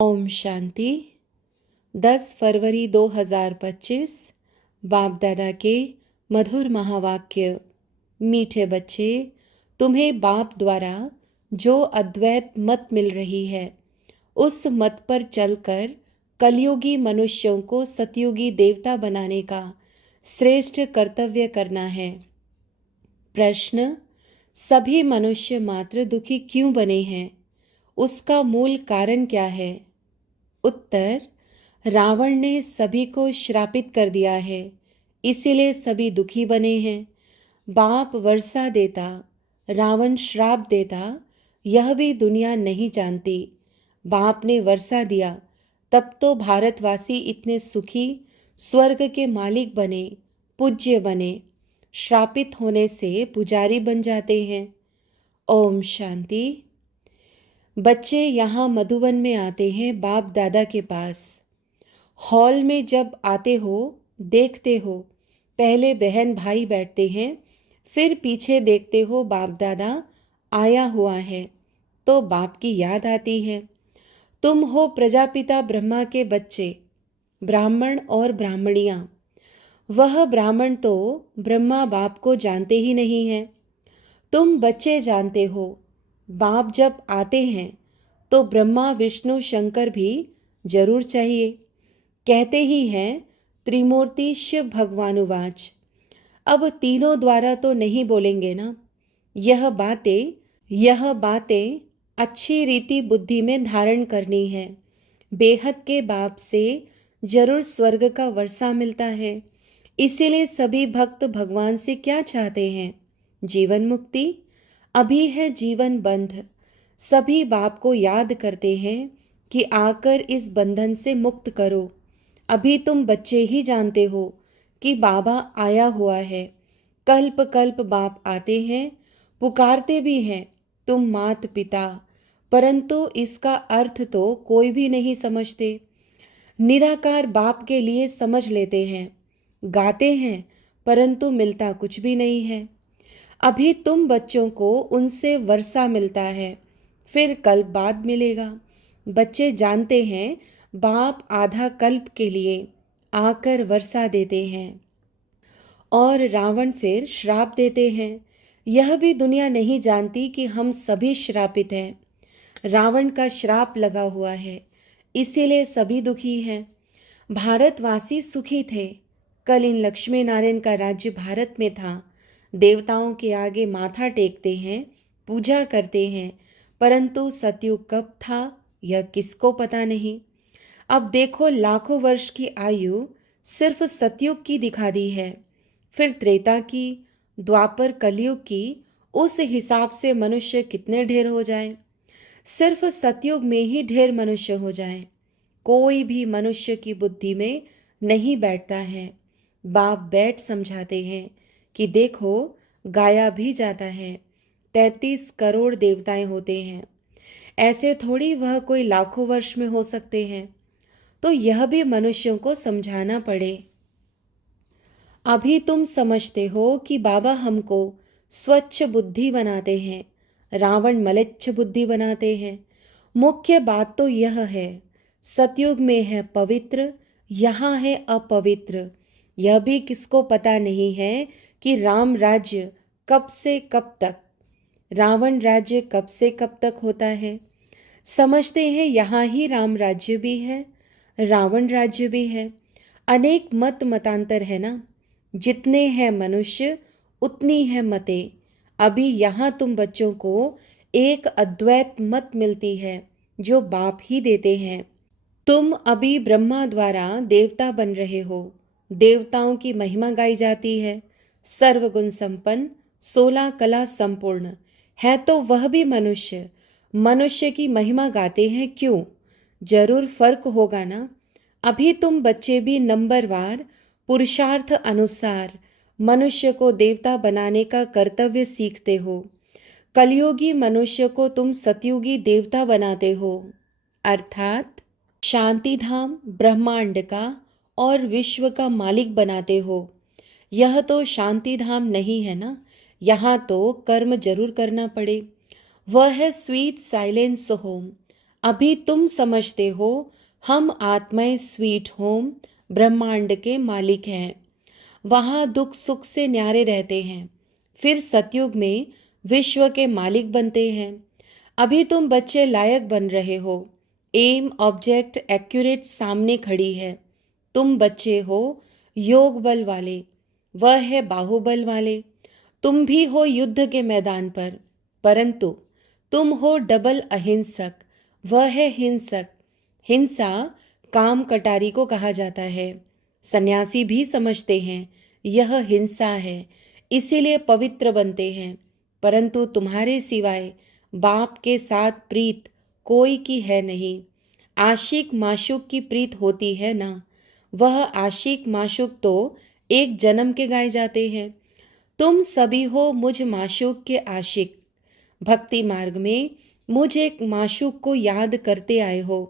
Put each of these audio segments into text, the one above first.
ओम शांति। 10 फरवरी 2025 बाप दादा के मधुर महावाक्य। मीठे बच्चे, तुम्हें बाप द्वारा जो अद्वैत मत मिल रही है उस मत पर चलकर कलयुगी मनुष्यों को सतयुगी देवता बनाने का श्रेष्ठ कर्तव्य करना है। प्रश्न: सभी मनुष्य मात्र दुखी क्यों बने हैं? उसका मूल कारण क्या है? उत्तर: रावण ने सभी को श्रापित कर दिया है, इसीलिए सभी दुखी बने हैं। बाप वर्षा देता, रावण श्राप देता, यह भी दुनिया नहीं जानती। बाप ने वर्षा दिया, तब तो भारतवासी इतने सुखी, स्वर्ग के मालिक बने, पूज्य बने। श्रापित होने से पुजारी बन जाते हैं। ओम शांति। बच्चे यहाँ मधुवन में आते हैं बाप दादा के पास। हॉल में जब आते हो देखते हो, पहले बहन भाई बैठते हैं, फिर पीछे देखते हो बाप दादा आया हुआ है, तो बाप की याद आती है। तुम हो प्रजापिता ब्रह्मा के बच्चे, ब्राह्मण और ब्राह्मणियाँ। वह ब्राह्मण तो ब्रह्मा बाप को जानते ही नहीं हैं। तुम बच्चे जानते हो, बाप जब आते हैं तो ब्रह्मा विष्णु शंकर भी जरूर चाहिए। कहते ही हैं त्रिमूर्ति शिव भगवानुवाच। अब तीनों द्वारा तो नहीं बोलेंगे ना। यह बातें अच्छी रीति बुद्धि में धारण करनी है। बेहद के बाप से जरूर स्वर्ग का वर्षा मिलता है। इसीलिए सभी भक्त भगवान से क्या चाहते हैं? जीवन मुक्ति। अभी है जीवन बंध। सभी बाप को याद करते हैं कि आकर इस बंधन से मुक्त करो। अभी तुम बच्चे ही जानते हो कि बाबा आया हुआ है। कल्प कल्प बाप आते हैं, पुकारते भी हैं तुम मात पिता, परंतु इसका अर्थ तो कोई भी नहीं समझते। निराकार बाप के लिए समझ लेते हैं, गाते हैं, परंतु मिलता कुछ भी नहीं है। अभी तुम बच्चों को उनसे वर्षा मिलता है, फिर कल्प बाद मिलेगा। बच्चे जानते हैं बाप आधा कल्प के लिए आकर वर्षा देते हैं और रावण फिर श्राप देते हैं। यह भी दुनिया नहीं जानती कि हम सभी श्रापित हैं। रावण का श्राप लगा हुआ है, इसीलिए सभी दुखी हैं। भारतवासी सुखी थे। कल इन लक्ष्मी नारायण का राज्य भारत में था। देवताओं के आगे माथा टेकते हैं, पूजा करते हैं, परंतु सतयुग कब था यह किसको पता नहीं। अब देखो लाखों वर्ष की आयु सिर्फ सतयुग की दिखा दी है, फिर त्रेता की, द्वापर कलयुग की। उस हिसाब से मनुष्य कितने ढेर हो जाएं? सिर्फ सतयुग में ही ढेर मनुष्य हो जाएं। कोई भी मनुष्य की बुद्धि में नहीं बैठता है। बाप बैठ समझाते हैं कि देखो गाया भी जाता है, 33 करोड़ देवताएं होते हैं। ऐसे थोड़ी वह कोई लाखों वर्ष में हो सकते हैं। तो यह भी मनुष्यों को समझाना पड़े। अभी तुम समझते हो कि बाबा हमको स्वच्छ बुद्धि बनाते हैं, रावण मलेच्छ बुद्धि बनाते हैं। मुख्य बात तो यह है, सतयुग में है पवित्र, यहाँ है अपवित्र। यह भी किसको पता नहीं है कि राम राज्य कब से कब तक, रावण राज्य कब से कब तक होता है। समझते हैं यहाँ ही राम राज्य भी है, रावण राज्य भी है। अनेक मत मतांतर है ना। जितने हैं मनुष्य उतनी है मतें। अभी यहाँ तुम बच्चों को एक अद्वैत मत मिलती है जो बाप ही देते हैं। तुम अभी ब्रह्मा द्वारा देवता बन रहे हो। देवताओं की महिमा गाई जाती है। सर्वगुण संपन्न, 16 कला संपूर्ण है, तो वह भी मनुष्य। मनुष्य की महिमा गाते हैं क्यों? जरूर फर्क होगा ना। अभी तुम बच्चे भी नंबरवार पुरुषार्थ अनुसार मनुष्य को देवता बनाने का कर्तव्य सीखते हो। कलयुगी मनुष्य को तुम सतयुगी देवता बनाते हो, अर्थात शांति धाम ब्रह्मांड का और विश्व का मालिक बनाते हो। यह तो शांति धाम नहीं है ना। यहाँ तो कर्म जरूर करना पड़े। वह है स्वीट साइलेंस होम। अभी तुम समझते हो हम आत्माएं स्वीट होम ब्रह्मांड के मालिक हैं, वहाँ दुख सुख से न्यारे रहते हैं। फिर सतयुग में विश्व के मालिक बनते हैं। अभी तुम बच्चे लायक बन रहे हो। एम ऑब्जेक्ट एक्यूरेट सामने खड़ी है। तुम बच्चे हो योग बल वाले, वह है बाहुबल वाले। तुम भी हो युद्ध के मैदान पर, परंतु तुम हो डबल अहिंसक, वह है हिंसक। हिंसा काम कटारी को कहा जाता है। सन्यासी भी समझते हैं यह हिंसा है, इसीलिए पवित्र बनते हैं। परंतु तुम्हारे सिवाय बाप के साथ प्रीत कोई की है नहीं। आशिक माशूक की प्रीत होती है ना, वह आशिक माशूक तो एक जन्म के गाए जाते हैं। तुम सभी हो मुझ माशूक के आशिक। भक्ति मार्ग में मुझ एक माशूक को याद करते आए हो।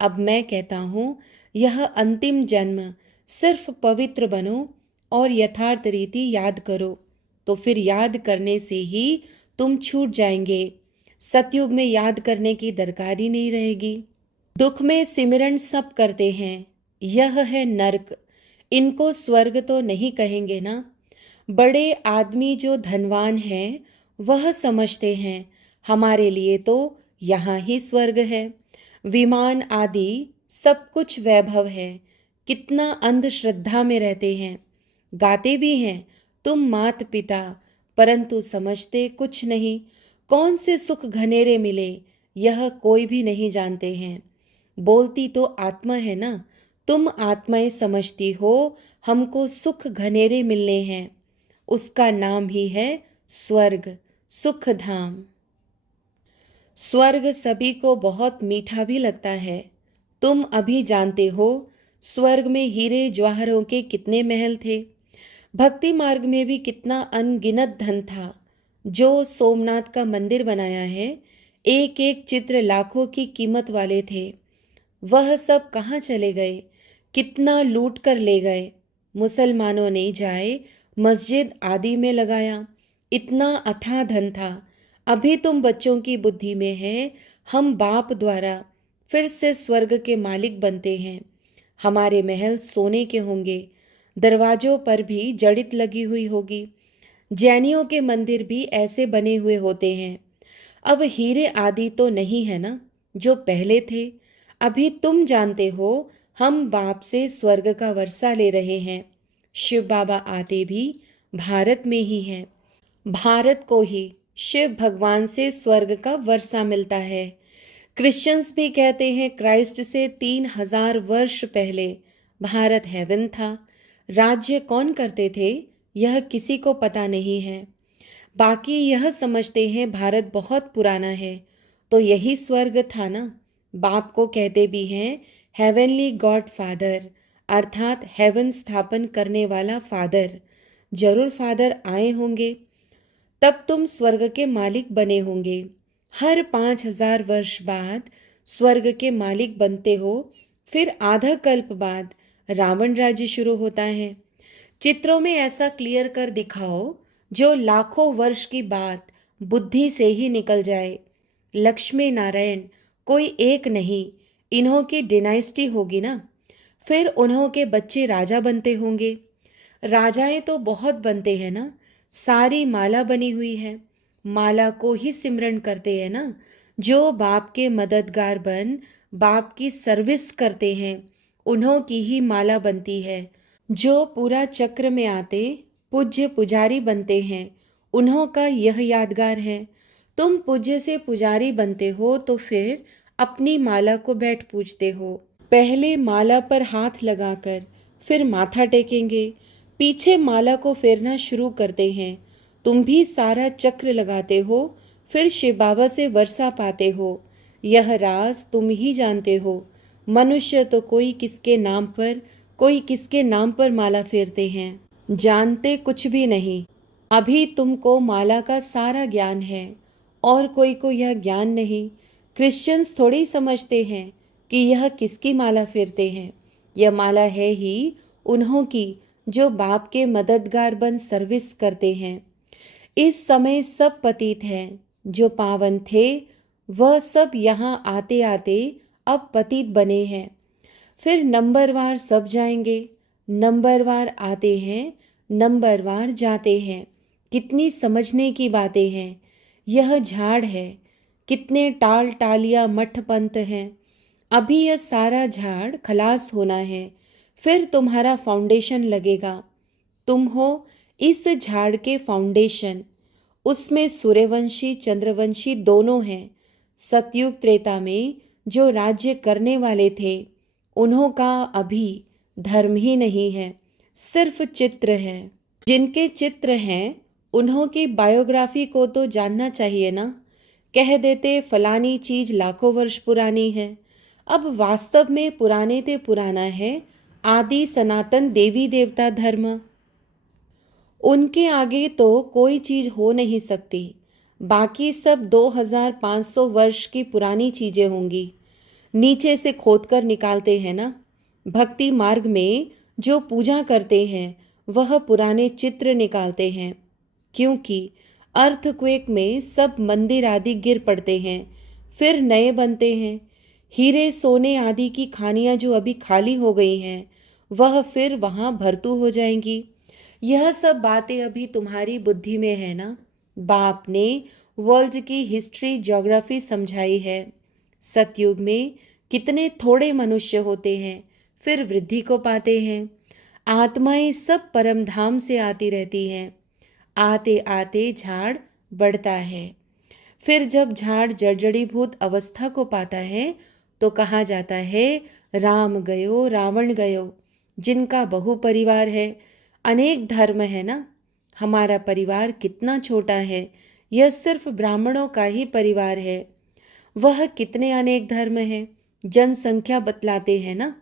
अब मैं कहता हूँ यह अंतिम जन्म सिर्फ पवित्र बनो और यथार्थ रीति याद करो, तो फिर याद करने से ही तुम छूट जाएंगे। सतयुग में याद करने की दरकार ही नहीं रहेगी। दुख में सिमरन सब करते हैं, यह है नरक। इनको स्वर्ग तो नहीं कहेंगे ना। बड़े आदमी जो धनवान हैं वह समझते हैं हमारे लिए तो यहाँ ही स्वर्ग है। विमान आदि सब कुछ वैभव है। कितना अंधश्रद्धा में रहते हैं। गाते भी हैं तुम मात पिता, परंतु समझते कुछ नहीं। कौन से सुख घनेरे मिले यह कोई भी नहीं जानते हैं। बोलती तो आत्मा है ना, तुम आत्माएं समझती हो हमको सुख घनेरे मिलने हैं। उसका नाम ही है स्वर्ग, सुख धाम। स्वर्ग सभी को बहुत मीठा भी लगता है। तुम अभी जानते हो स्वर्ग में हीरे जवाहरों के कितने महल थे। भक्ति मार्ग में भी कितना अनगिनत धन था। जो सोमनाथ का मंदिर बनाया है, एक एक चित्र लाखों की कीमत वाले थे। वह सब कहाँ चले गए, कितना लूट कर ले गए। मुसलमानों ने जाए मस्जिद आदि में लगाया, इतना अथाह धन था। अभी तुम बच्चों की बुद्धि में है हम बाप द्वारा फिर से स्वर्ग के मालिक बनते हैं। हमारे महल सोने के होंगे, दरवाजों पर भी जड़ित लगी हुई होगी। जैनियों के मंदिर भी ऐसे बने हुए होते हैं। अब हीरे आदि तो नहीं है ना जो पहले थे। अभी तुम जानते हो हम बाप से स्वर्ग का वर्षा ले रहे हैं। शिव बाबा आते भी भारत में ही हैं। भारत को ही शिव भगवान से स्वर्ग का वर्षा मिलता है। क्रिश्चियंस भी कहते हैं क्राइस्ट से 3000 वर्ष पहले भारत हेवन था। राज्य कौन करते थे यह किसी को पता नहीं है। बाकी यह समझते हैं भारत बहुत पुराना है, तो यही स्वर्ग था ना। बाप को कहते भी हैं हेवनली गॉड फादर, अर्थात हेवन स्थापन करने वाला फादर। जरूर फादर आए होंगे, तब तुम स्वर्ग के मालिक बने होंगे। हर 5000 वर्ष बाद स्वर्ग के मालिक बनते हो। फिर आधा कल्प बाद रावण राज्य शुरू होता है। चित्रों में ऐसा क्लियर कर दिखाओ जो लाखों वर्ष की बात बुद्धि से ही निकल जाए। लक्ष्मी नारायण कोई एक नहीं, इन्हों की डिनाइस्टी होगी ना। फिर उन्हों के बच्चे राजा बनते होंगे। राजाएं तो बहुत बनते हैं ना, सारी माला बनी हुई है। माला को ही सिमरन करते हैं ना। जो बाप के मददगार बन बाप की सर्विस करते हैं, उन्हों की ही माला बनती है। जो पूरा चक्र में आते पूज्य पुजारी बनते हैं, उन्हों का यह यादगार है। तुम पूज्य से पुजारी बनते हो तो फिर अपनी माला को बैठ पूजते हो। पहले माला पर हाथ लगाकर फिर माथा टेकेंगे, पीछे माला को फेरना शुरू करते हैं। तुम भी सारा चक्र लगाते हो, फिर शिव बाबा से वर्षा पाते हो। यह राज तुम ही जानते हो। मनुष्य तो कोई किसके नाम पर कोई किसके नाम पर माला फेरते हैं, जानते कुछ भी नहीं। अभी तुमको माला का सारा ज्ञान है और कोई को यह ज्ञान नहीं। क्रिश्चियंस थोड़ी समझते हैं कि यह किसकी माला फेरते हैं। यह माला है ही उन्हों की जो बाप के मददगार बन सर्विस करते हैं। इस समय सब पतित हैं, जो पावन थे वह सब यहाँ आते आते अब पतित बने हैं। फिर नंबरवार सब जाएंगे, नंबरवार आते हैं, नंबरवार जाते हैं। कितनी समझने की बातें हैं। यह झाड़ है, कितने टाल टालिया मठ पंथ हैं। अभी यह सारा झाड़ खलास होना है, फिर तुम्हारा फाउंडेशन लगेगा। तुम हो इस झाड़ के फाउंडेशन। उसमें सूर्यवंशी चंद्रवंशी दोनों हैं। सतयुग त्रेता में जो राज्य करने वाले थे, उन्हों का अभी धर्म ही नहीं है, सिर्फ चित्र है। जिनके चित्र हैं उन्हों की बायोग्राफी को तो जानना चाहिए ना। कह देते फलानी चीज लाखों वर्ष पुरानी है। अब वास्तव में पुराने ते पुराना है आदि सनातन देवी देवता धर्म। उनके आगे तो कोई चीज हो नहीं सकती। बाकी सब 2500 वर्ष की पुरानी चीजें होंगी। नीचे से खोदकर निकालते हैं ना। भक्ति मार्ग में जो पूजा करते हैं वह पुराने चित्र निकालते हैं, क्योंकि अर्थक्वेक में सब मंदिर आदि गिर पड़ते हैं, फिर नए बनते हैं। हीरे सोने आदि की खानियां जो अभी खाली हो गई हैं, वह फिर वहां भरतू हो जाएंगी। यह सब बातें अभी तुम्हारी बुद्धि में है ना। बाप ने वर्ल्ड की हिस्ट्री ज्योग्राफी समझाई है। सतयुग में कितने थोड़े मनुष्य होते हैं, फिर वृद्धि को पाते हैं। आत्माएं सब परम धाम से आती रहती हैं। आते आते झाड़ बढ़ता है। फिर जब झाड़ जर्जड़ीभूत अवस्था को पाता है तो कहा जाता है राम गयो रावण गयो। जिनका बहु परिवार है, अनेक धर्म है ना। हमारा परिवार कितना छोटा है, यह सिर्फ ब्राह्मणों का ही परिवार है। वह कितने अनेक धर्म है, जनसंख्या बतलाते हैं ना।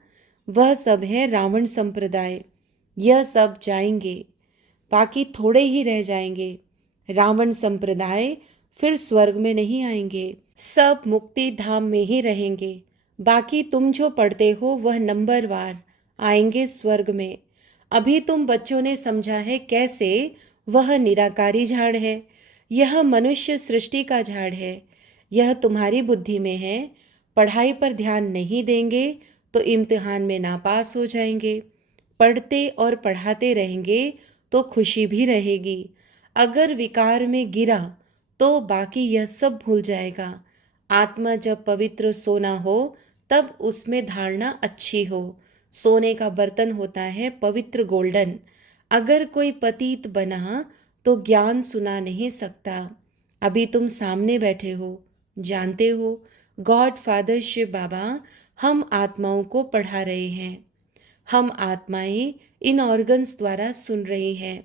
वह सब है रावण संप्रदाय। यह सब जाएंगे, बाकी थोड़े ही रह जाएंगे। रावण संप्रदाय फिर स्वर्ग में नहीं आएंगे, सब मुक्ति धाम में ही रहेंगे। बाकी तुम जो पढ़ते हो वह नंबरवार आएंगे स्वर्ग में। अभी तुम बच्चों ने समझा है कैसे वह निराकारी झाड़ है, यह मनुष्य सृष्टि का झाड़ है। यह तुम्हारी बुद्धि में है। पढ़ाई पर ध्यान नहीं देंगे तो इम्तिहान में नापास हो जाएंगे। पढ़ते और पढ़ाते रहेंगे तो खुशी भी रहेगी। अगर विकार में गिरा तो बाकी यह सब भूल जाएगा। आत्मा जब पवित्र सोना हो तब उसमें धारणा अच्छी हो। सोने का बर्तन होता है पवित्र गोल्डन। अगर कोई पतित बना तो ज्ञान सुना नहीं सकता। अभी तुम सामने बैठे हो, जानते हो गॉड फादर शिव बाबा हम आत्माओं को पढ़ा रहे हैं। हम आत्माएं इन ऑर्गन्स द्वारा सुन रही हैं।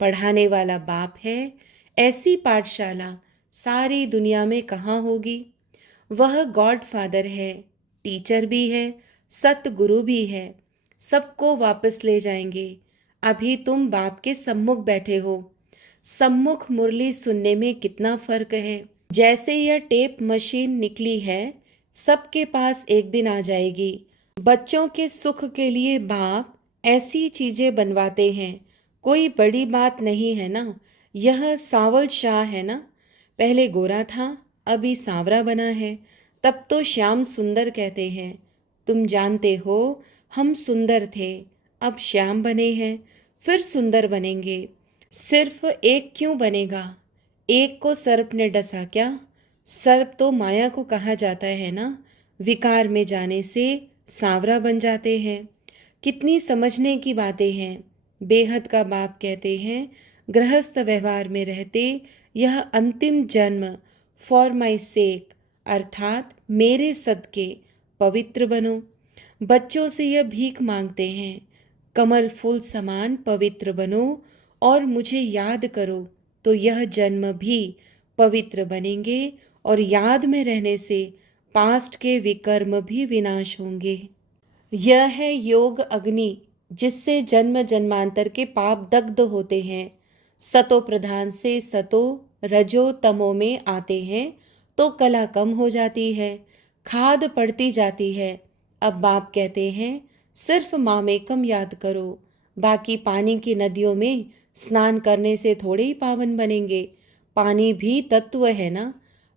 पढ़ाने वाला बाप है। ऐसी पाठशाला सारी दुनिया में कहाँ होगी। वह गॉड फादर है, टीचर भी है, सतगुरु भी है। सबको वापस ले जाएंगे। अभी तुम बाप के सम्मुख बैठे हो। सम्मुख मुरली सुनने में कितना फर्क है। जैसे यह टेप मशीन निकली है, सबके पास एक दिन आ जाएगी। बच्चों के सुख के लिए बाप ऐसी चीजें बनवाते हैं, कोई बड़ी बात नहीं है ना। यह सावल शाह है ना, पहले गोरा था अभी सांवरा बना है, तब तो श्याम सुंदर कहते हैं। तुम जानते हो हम सुंदर थे, अब श्याम बने हैं, फिर सुंदर बनेंगे। सिर्फ एक क्यों बनेगा? एक को सर्प ने डसा क्या? सर्प तो माया को कहा जाता है ना। विकार में जाने से सांवरा बन जाते हैं। कितनी समझने की बातें हैं। बेहद का बाप कहते हैं गृहस्थ व्यवहार में रहते यह अंतिम जन्म फॉर माई सेक अर्थात मेरे सदके पवित्र बनो। बच्चों से यह भीख मांगते हैं, कमल फूल समान पवित्र बनो और मुझे याद करो, तो यह जन्म भी पवित्र बनेंगे और याद में रहने से पास्ट के विकर्म भी विनाश होंगे। यह है योग अग्नि, जिससे जन्म जन्मांतर के पाप दग्ध होते हैं। सतो प्रधान से सतो रजो तमो में आते हैं तो कला कम हो जाती है, खाद पड़ती जाती है। अब बाप कहते हैं सिर्फ मामेकम याद करो, बाकी पानी की नदियों में स्नान करने से थोड़े ही पावन बनेंगे। पानी भी तत्व है ना।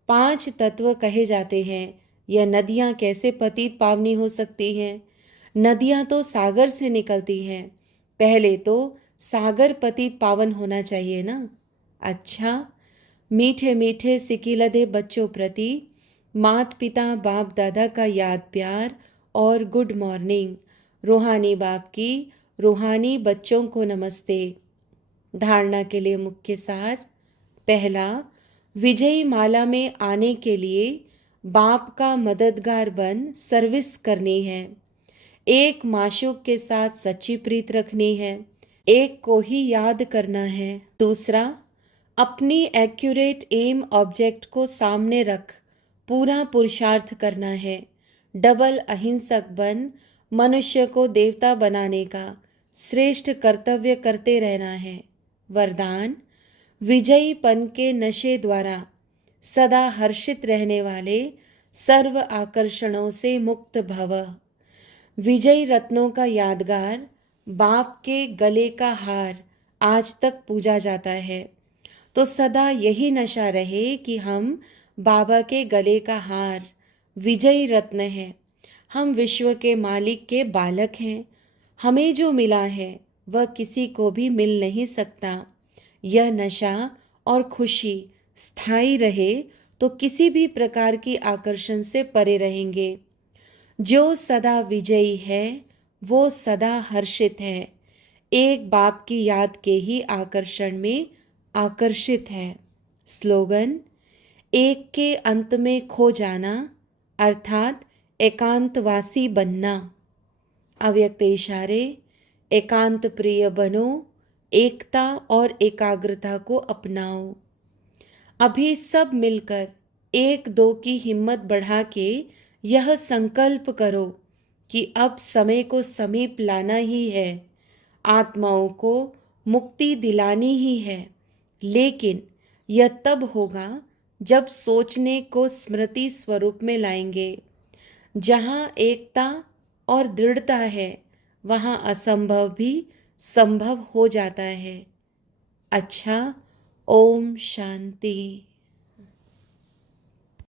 5 तत्व कहे जाते हैं। यह नदियाँ कैसे पतित पावनी हो सकती हैं? नदियाँ तो सागर से निकलती हैं। पहले तो सागर पतित पावन होना चाहिए ना। अच्छा, मीठे मीठे सिकिलधे बच्चों प्रति मात पिता बाप दादा का याद प्यार और गुड मॉर्निंग। रूहानी बाप की रूहानी बच्चों को नमस्ते। धारणा के लिए मुख्य सार। पहला, विजयी माला में आने के लिए बाप का मददगार बन सर्विस करनी है। एक माशूक के साथ सच्ची प्रीत रखनी है। एक को ही याद करना है। दूसरा, अपनी एक्यूरेट एम ऑब्जेक्ट को सामने रख पूरा पुरुषार्थ करना है। डबल अहिंसक बन मनुष्य को देवता बनाने का श्रेष्ठ कर्तव्य करते रहना है। वरदान, विजयीपन के नशे द्वारा सदा हर्षित रहने वाले सर्व आकर्षणों से मुक्त भव। विजयी रत्नों का यादगार बाप के गले का हार आज तक पूजा जाता है। तो सदा यही नशा रहे कि हम बाबा के गले का हार विजयी रत्न है। हम विश्व के मालिक के बालक हैं। हमें जो मिला है वह किसी को भी मिल नहीं सकता। यह नशा और खुशी स्थायी रहे तो किसी भी प्रकार की आकर्षण से परे रहेंगे। जो सदा विजयी है वो सदा हर्षित है। एक बाप की याद के ही आकर्षण में आकर्षित है। स्लोगन, एक के अंत में खो जाना अर्थात एकांतवासी बनना। अव्यक्त इशारे, एकांत प्रिय बनो, एकता और एकाग्रता को अपनाओ। अभी सब मिलकर एक दो की हिम्मत बढ़ा के यह संकल्प करो कि अब समय को समीप लाना ही है। आत्माओं को मुक्ति दिलानी ही है। लेकिन यह तब होगा जब सोचने को स्मृति स्वरूप में लाएंगे। जहाँ एकता और दृढ़ता है वहाँ असंभव भी संभव हो जाता है। अच्छा, ओम शांति।